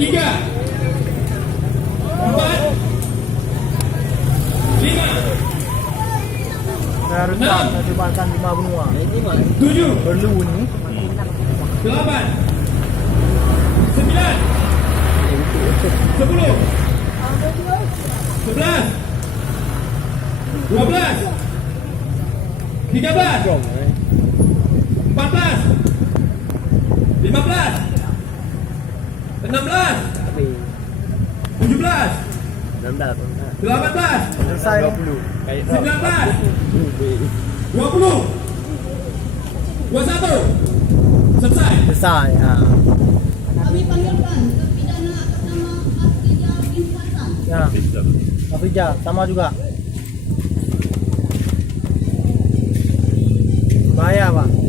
Tiga. Empat. Lima. Harus mencobakan 5 benua. Tujuh. Perlu ni. 8 9 10 11 12 13 14 15 16 17 18 Selesai. 19 20 21 selesai. Selesai. Ha. Kami panggilkan terpidana atas nama Khadijah binti Hasan. Ya. Afija sama juga. Bahaya, Pak.